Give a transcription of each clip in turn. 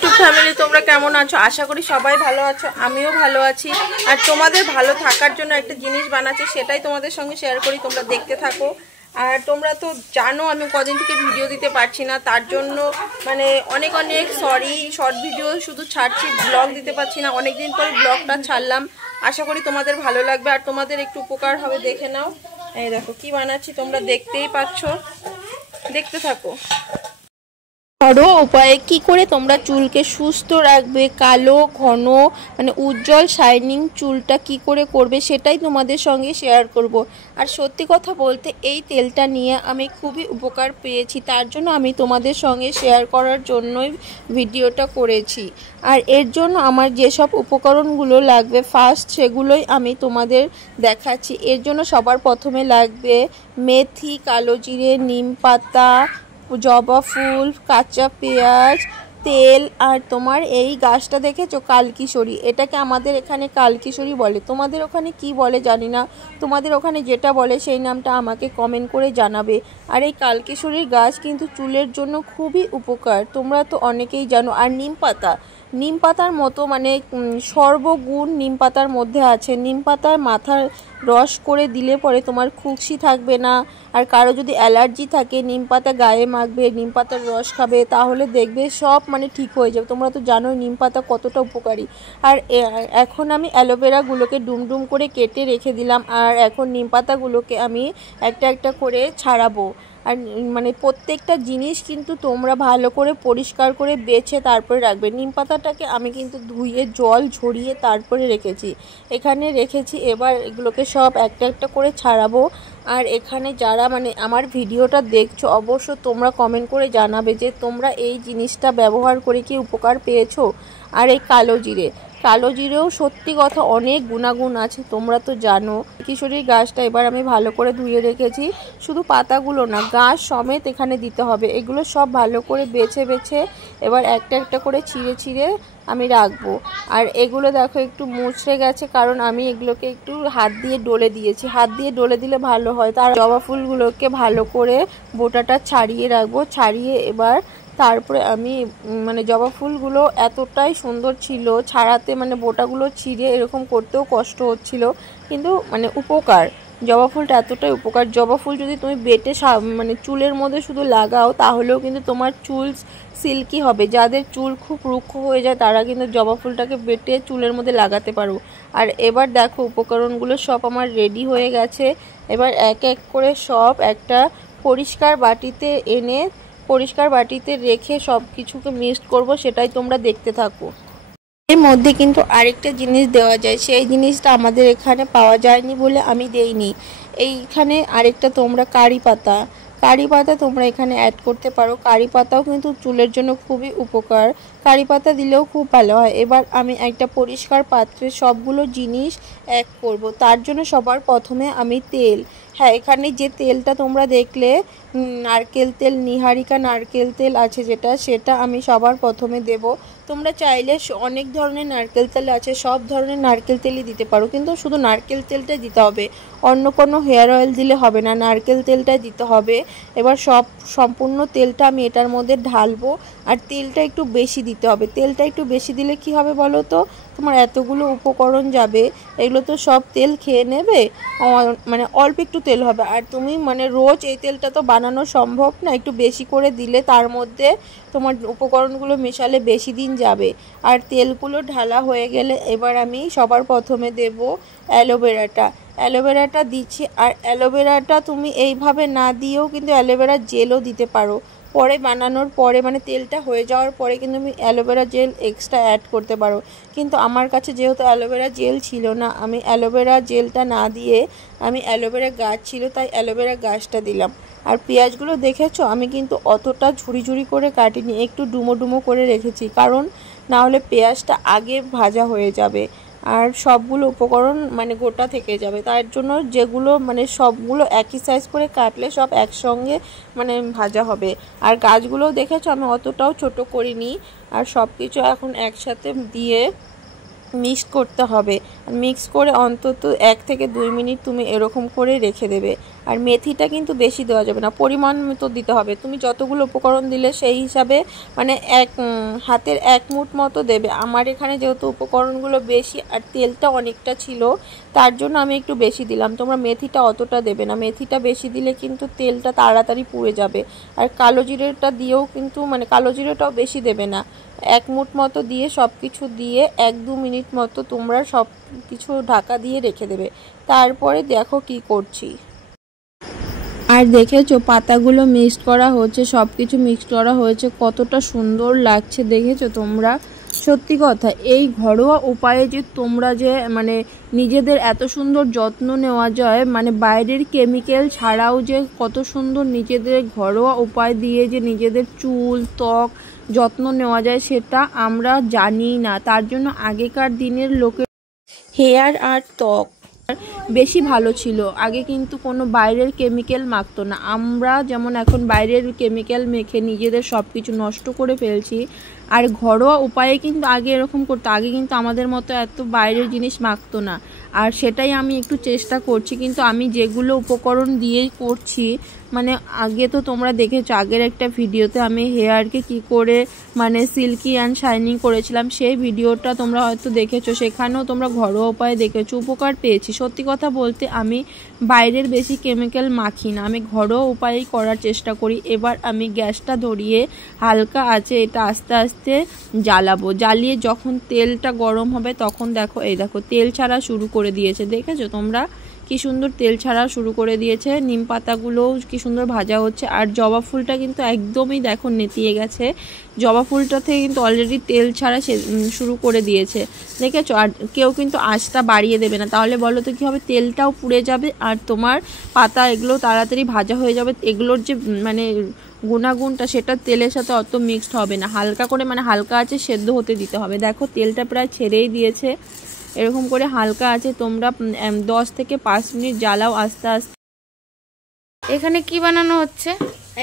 YouTube family, তোমরা কেমন আছো? আশা করি সবাই ভালো আছো, আমিও ভালো আছি। আর তোমাদের ভালো থাকার জন্য একটা জিনিস বানাচ্ছি, সেটাই তোমাদের সঙ্গে শেয়ার করি, তোমরা দেখতে থাকো। আর তোমরা তো জানো আমি কদিন থেকে ভিডিও দিতে পারছি না, তার জন্য মানে অনেক অনেক সরি। শর্ট ভিডিও শুধু ছাড়ছি, ব্লগ দিতে পারছি না। অনেক দিন পরে ব্লগটা ছাড়লাম, আশা করি তোমাদের ভালো লাগবে আর তোমাদের একটু উপকার হবে। দেখে নাও, এই দেখো কি বানাচ্ছি, তোমরা দেখতেই পাচ্ছ, দেখতে থাকো। ঘরোয়া উপায়ে কি করে তোমরা চুলকে সুস্থ রাখবে, কালো ঘন মানে উজ্জ্বল শাইনিং চুলটা কি করে করবে, সেটাই তোমাদের সঙ্গে শেয়ার করব। আর সত্যি কথা বলতে এই তেলটা নিয়ে আমি খুবই উপকার পেয়েছি, তার জন্য আমি তোমাদের সঙ্গে শেয়ার করার জন্যই ভিডিওটা করেছি। আর এর জন্য আমার যেসব উপকরণগুলো লাগবে ফার্স্ট সেগুলোই আমি তোমাদের দেখাচ্ছি। এর জন্য সবার প্রথমে লাগবে মেথি, কালো জিরে, নিম পাতা, জবা ফুল, কাঁচা পেঁয়াজ, তেল, আর তোমার এই গাছটা দেখেছো কালকিশোরী, এটাকে আমাদের এখানে কালকিশোরী বলে, তোমাদের ওখানে কি বলে জানি না। তোমাদের ওখানে যেটা বলে সেই নামটা আমাকে কমেন্ট করে জানাবে। আর এই কালকিশোরীর গাছ কিন্তু চুলের জন্য খুবই উপকার, তোমরা তো অনেকেই জানো। আর নিম পাতা, নিম পাতার মতো মানে সর্বগুণ নিম পাতার মধ্যে আছে। নিম পাতার মাথার রস করে দিলে পরে তোমার খুশকি থাকবে না। আর কারো যদি অ্যালার্জি থাকে নিম পাতা গায়ে মাখবে, নিম পাতার রস খাবে, তাহলে দেখবে সব মানে ঠিক হয়ে যাবে। তোমরা তো জানোই নিম পাতা কতটা উপকারী। আর এখন আমি অ্যালোভেরাগুলোকে ডুমডুম করে কেটে রেখে দিলাম। আর এখন নিম পাতাগুলোকে আমি একটা একটা করে ছাড়াবো। আর মানে প্রত্যেকটা জিনিস কিন্তু তোমরা ভালো করে পরিষ্কার করে বেছে তারপরে রাখবে। নিম পাতাটাকে আমি কিন্তু ধুয়ে জল ঝরিয়ে তারপরে রেখেছি, এখানে রেখেছি। এবার এগুলোকে সব একটা একটা করে ছাড়াবো। আর এখানে যারা মানে আমার ভিডিওটা দেখছো অবশ্য তোমরা কমেন্ট করে জানাবে যে তোমরা এই জিনিসটা ব্যবহার করে কি উপকার পেয়েছো। আর এই কালো জিরে, কালো জিরেও সত্যি কথা অনেক গুণাগুণ আছে, তোমরা তো জানো। কিশোরীর গাছটা এবার আমি ভালো করে ধুয়ে রেখেছি, শুধু পাতাগুলো না গাছ সমেত এখানে দিতে হবে। এগুলো সব ভালো করে বেছে বেছে এবার একটা একটা করে ছিঁড়ে ছিঁড়ে আমি রাখবো। আর এগুলো দেখো একটু মুছড়ে গেছে, কারণ আমি এগুলোকে একটু হাত দিয়ে ডলে দিয়েছি, হাত দিয়ে ডলে দিলে ভালো হয়। তার জবা ফুলগুলোকে ভালো করে বোটাটা ছাড়িয়ে রাখবো, ছাড়িয়ে এবার তারপরে আমি মানে জবা ফুলগুলো এতটাই সুন্দর ছিল ছাড়াতে, মানে বোটাগুলো ছিঁড়ে এরকম করতেও কষ্ট হচ্ছিল, কিন্তু মানে উপকার। জবা ফুলটা এতটাই উপকার, জবা ফুল যদি তুমি বেটে মানে চুলের মধ্যে শুধু লাগাও তাহলেও কিন্তু তোমার চুল সিল্কি হবে। যাদের চুল খুব রুক্ষ হয়ে যায় তারা কিন্তু জবা ফুলটাকে বেটে চুলের মধ্যে লাগাতে পারো। আর এবার দেখো উপকরণগুলো সব আমার রেডি হয়ে গেছে। এবার এক এক করে সব একটা পরিষ্কার বাটিতে এনে পরিষ্কার বাটিতে রেখে সব কিছুকে মিক্সড করব, সেটাই তোমরা দেখতে থাকো। এর মধ্যে কিন্তু আরেকটা জিনিস দেওয়া যায়, সেই জিনিসটা আমাদের এখানে পাওয়া যায়নি বলে আমি দেইনি। এইখানে আরেকটা তোমরা কারি পাতা, কারি পাতা তোমরা এখানে অ্যাড করতে পারো। কারি পাতাও কিন্তু চুলের জন্য খুবই উপকার, কারি পাতা দিলেও খুব ভালো হয়। এবার আমি একটা পরিষ্কার পাত্রে সবগুলো জিনিস অ্যাড করব। তার জন্য সবার প্রথমে আমি তেল, হ্যাঁ এখানে যে তেলটা তোমরা দেখলে নারকেল তেল, নিহারিকা নারকেল তেল আছে যেটা, সেটা আমি সবার প্রথমে দেব। তোমরা চাইলে অনেক ধরনের নারকেল তেল আছে, সব ধরনের নারকেল তেলই দিতে পারো, কিন্তু শুধু নারকেল তেলটাই দিতে হবে, অন্য কোনো হেয়ার অয়েল দিলে হবে না, নারকেল তেলটাই দিতে হবে। এবার সম্পূর্ণ তেলটা আমি এটার মধ্যে ঢালবো। আর তেলটা একটু বেশি দিতে হবে, তেলটা একটু বেশি দিলে কি হবে বলো তো, তোমার এতগুলো উপকরণ যাবে, এগুলো তো সব তেল খেয়ে নেবে, মানে অল্প একটু তেল হবে। আর তুমি মানে রোজ এই তেলটা তো বানানো সম্ভব না, একটু বেশি করে দিলে তার মধ্যে তোমার উপকরণগুলো মেশালে বেশি দিন যাবে। আর তেলগুলো ঢালা হয়ে গেলে এবার আমি সবার প্রথমে দেব অ্যালোভেরাটা, অ্যালোভেরাটা দিচ্ছি। আর অ্যালোভেরাটা তুমি এইভাবে না দিয়েও কিন্তু অ্যালোভেরা জেলও দিতে পারো, পরে বানানোর পরে মানে তেলটা হয়ে যাওয়ার পরে কিন্তু আমি অ্যালোভেরা জেল এক্সট্রা অ্যাড করতে পারো। কিন্তু আমার কাছে যেহেতু অ্যালোভেরা জেল ছিল না, আমি অ্যালোভেরা জেলটা না দিয়ে আমি অ্যালোভেরা গাছ ছিল তাই অ্যালোভেরা গাছটা দিলাম। আর পেঁয়াজগুলো দেখেছো আমি কিন্তু অতটা ঝুড়ি ঝুড়ি করে কাটিনি, একটু ডুমো ডুমো করে রেখেছি, কারণ না হলে পেঁয়াজটা আগে ভাজা হয়ে যাবে আর সবগুলো উপকরণ মানে গোটা থেকে যাবে। তার জন্য যেগুলো মানে সবগুলো একই সাইজ করে কাটলে সব একসঙ্গে মানে ভাজা হবে। আর গাছগুলোও দেখেছো আমি অতটাও ছোট করিনি। আর সব কিছু এখন একসাথে দিয়ে মিক্স করতে হবে, মিক্স করে অন্তত 1 থেকে 2 মিনিট তুমি এরকম করে রেখে দেবে। আর মেথিটা কিন্তু বেশি দেওয়া যাবে না, পরিমাণ মতো দিতে হবে। তুমি যতগুলো উপকরণ দিলে সেই হিসাবে মানে হাতের 1 মুঠ মতো দেবে। আমার এখানে যেহেতু উপকরণগুলো বেশি আর তেলটা অনেকটা ছিল, তার জন্য আমি একটু বেশি দিলাম। তোমরা মেথিটা অতটা দেবে না, মেথিটা বেশি দিলে কিন্তু তেলটা তাড়াতাড়ি পুড়ে যাবে। আর কালো জিরেটা দিয়েও কিন্তু মানে কালো জিরেটাও বেশি দেবে না, 1 মুঠ মতো দিয়ে সব কিছু দিয়ে 1-2 মিনিট মতো তোমরা সব কিছু ঢাকা দিয়ে রেখে দেবে। তারপরে দেখো কি করছি। আর দেখেছো পাতাগুলো মিক্সড করা হচ্ছে, সব কিছু মিক্সড করা হয়েছে, কতটা সুন্দর লাগছে দেখেছো তোমরা। সত্যি কথা, এই ঘরোয়া উপায়ে যে তোমরা যে মানে নিজেদের এত সুন্দর যত্ন নেওয়া যায়, মানে বাইরের কেমিক্যাল ছাড়াও যে কত সুন্দর নিজেদের ঘরোয়া উপায় দিয়ে যে নিজেদের চুল ত্বক যত্ন নেওয়া যায়, সেটা আমরা জানি না। তার জন্য আগেকার দিনের লোকের হেয়ার আর ত্বক বেশি ভালো ছিল। আগে কিন্তু কোনো বাইরের কেমিক্যাল মাখতো না। আমরা যেমন এখন বাইরের কেমিক্যাল মেখে নিজেদের সব কিছু নষ্ট করে ফেলছি, আর ঘরোয়া উপায়ে কিন্তু আগে এরকম করতো। আগে কিন্তু আমাদের মতো এত বাইরের জিনিস মাখতো না, আর সেটাই আমি একটু চেষ্টা করছি। কিন্তু আমি যেগুলো উপকরণ দিয়েই করছি, মানে আগে তো তোমরা দেখেছো আগের একটা ভিডিওতে আমি হেয়ারকে কি করে মানে সিল্কি অ্যান্ড শাইনিং করেছিলাম, সেই ভিডিওটা তোমরা হয়তো দেখেছো। সেখানেও তোমরা ঘরোয়া উপায়ে দেখেছো, উপকার পেয়েছি। সত্যি কথা বলতে আমি বাইরের বেশি কেমিক্যাল মাখি না, আমি ঘরোয়া উপায়েই করার চেষ্টা করি। এবার আমি গ্যাসটা ধরিয়ে হালকা আছে এটা আস্তে আস্তে জ্বালাবো। জ্বালিয়ে যখন তেলটা গরম হবে তখন দেখো, এই দেখো তেল ছাড়া শুরু করে দিয়েছে। দেখেছো তোমরা কি সুন্দর তেল ছাড়া শুরু করে দিয়েছে। নিম পাতাগুলোও কি সুন্দর ভাজা হচ্ছে। আর জবা ফুলটা কিন্তু একদমই দেখো নেতিয়ে গেছে, জবা ফুলটা থেকে কিন্তু অলরেডি তেল ছাড়া শুরু করে দিয়েছে, দেখেছো। আর কেউ কিন্তু আঁচটা বাড়িয়ে দেবে না, তাহলে বলো তো কী হবে, তেলটাও পুড়ে যাবে আর তোমার পাতা এগুলো তাড়াতাড়ি ভাজা হয়ে যাবে। এগুলোর যে মানে গুণাগুণটা সেটা তেলের সাথে অত মিক্সড হবে না, হালকা করে মানে হালকা আছে সেদ্ধ হতে দিতে হবে। দেখো তেলটা প্রায় ছেড়েই দিয়েছে, এরকম করে হালকা আছে তোমরা 10 থেকে 5 মিনিট জ্বালাও আস্তে আস্তে। এখানে কি বানানো হচ্ছে?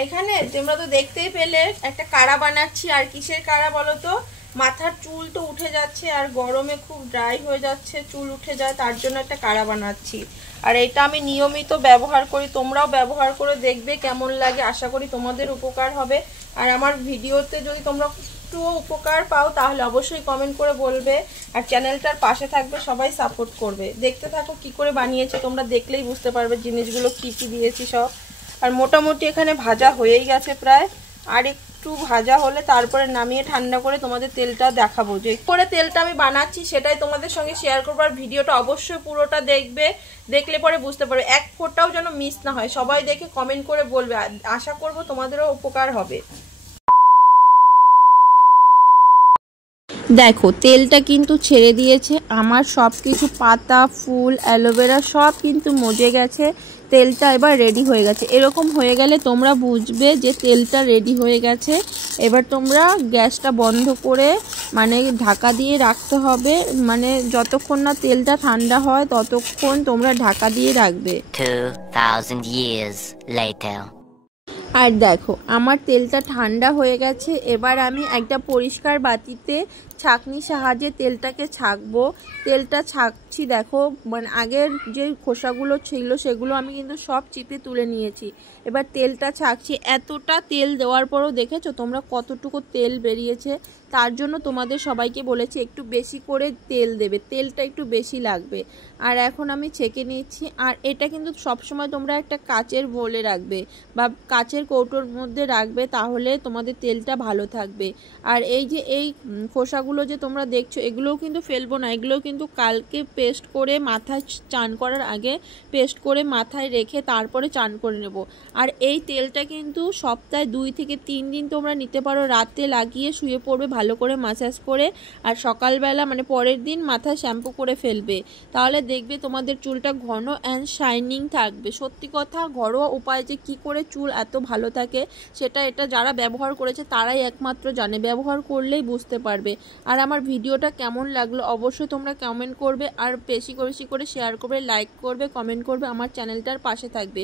এখানে তোমরা তো দেখতেই পেলে একটা কাড়া বানাচ্ছি। আর কিসের কাড়া বলো তো, মাথার চুল তো উঠে যাচ্ছে আর গরমে খুব ড্রাই হয়ে যাচ্ছে, চুল উঠে যায়, তার জন্য একটা কাড়া বানাচ্ছি। আর এটা আমি নিয়মিত ব্যবহার করি, তোমরাও ব্যবহার করে দেখবে কেমন লাগে। আশা করি তোমাদের উপকার হবে। আর আমার ভিডিওতে যদি তোমরা একটুও উপকার পাও তাহলে অবশ্যই কমেন্ট করে বলবে, আর চ্যানেলটার পাশে থাকবে, সবাই সাপোর্ট করবে। দেখতে থাকো কি করে বানিয়েছে, তোমরা দেখলেই বুঝতে পারবে জিনিসগুলো কি কি দিয়েছি সব। আর মোটামুটি এখানে ভাজা হয়েই গেছে প্রায়, আর একটু ভাজা হলে তারপরে নামিয়ে ঠান্ডা করে তোমাদের তেলটা দেখাবো। যে করে তেলটা আমি বানাচ্ছি সেটাই তোমাদের সঙ্গে শেয়ার করবো। আর ভিডিওটা অবশ্যই পুরোটা দেখবে, দেখলে পরে বুঝতে পারবে, এক ফোঁটাও যেন মিস না হয়। সবাই দেখে কমেন্ট করে বলবে, আশা করবো তোমাদেরও উপকার হবে। দেখো তেলটা কিন্তু ছেড়ে দিয়েছে, আমার সব কিছু পাতা ফুল অ্যালোভেরা সব কিন্তু মজে গেছে, তেলটা এবার রেডি হয়ে গেছে। এরকম হয়ে গেলে তোমরা বুঝবে যে তেলটা রেডি হয়ে গেছে। এবার তোমরা গ্যাসটা বন্ধ করে মানে ঢাকা দিয়ে রাখতে হবে, মানে যতক্ষণ না তেলটা ঠান্ডা হয় ততক্ষণ তোমরা ঢাকা দিয়ে রাখবে। 2000 years later. আর দেখো আমার তেলটা ঠান্ডা হয়ে গেছে। এবার আমি একটা পরিষ্কার বাটিতে ছাঁকনির সাহায্যে তেলটাকে ছাঁকবো। তেলটা ছাঁকছি দেখো, মানে আগের যে খোসাগুলো ছিল সেগুলো আমি কিন্তু সব চিপে তুলে নিয়েছি। এবার তেলটা ছাঁকছি। এতটা তেল দেওয়ার পরও দেখেছো তোমরা কতটুকু তেল বেরিয়েছে। তার জন্য তোমাদের সবাইকে বলেছি একটু বেশি করে তেল দেবে, তেলটা একটু বেশি লাগবে। আর এখন আমি ছেঁকে নিচ্ছি। আর এটা কিন্তু সবসময় তোমরা একটা কাচের বোলে রাখবে বা কাচের কৌটোর মধ্যে রাখবে, তাহলে তোমাদের তেলটা ভালো থাকবে। আর এই যে এই খোসাগুলো যে তোমরা দেখছো এগুলোও কিন্তু ফেলবো না, এগুলোও কিন্তু কালকে পেস্ট করে মাথায় চান করার আগে পেস্ট করে মাথায় রেখে তারপরে চান করে নেব। আর এই তেলটা কিন্তু সপ্তাহে 2 থেকে 3 দিন তোমরা নিতে পারো, রাতে লাগিয়ে শুয়ে পড়বে ভালো করে ম্যাসাজ করে, আর সকালবেলা মানে পরের দিন মাথায় শ্যাম্পু করে ফেলবে। তাহলে দেখবে তোমাদের চুলটা ঘন অ্যান্ড শাইনিং থাকবে। সত্যি কথা, ঘরোয়া উপায় যে কি করে চুল এত ভালো থাকে সেটা এটা যারা ব্যবহার করেছে তারাই একমাত্র জানে, ব্যবহার করলেই বুঝতে পারবে। আর আমার ভিডিওটা কেমন লাগলো অবশ্যই তোমরা কমেন্ট করবে, আর বেশি করে শেয়ার করবে, লাইক করবে, কমেন্ট করবে, আমার চ্যানেলটার পাশে থাকবে।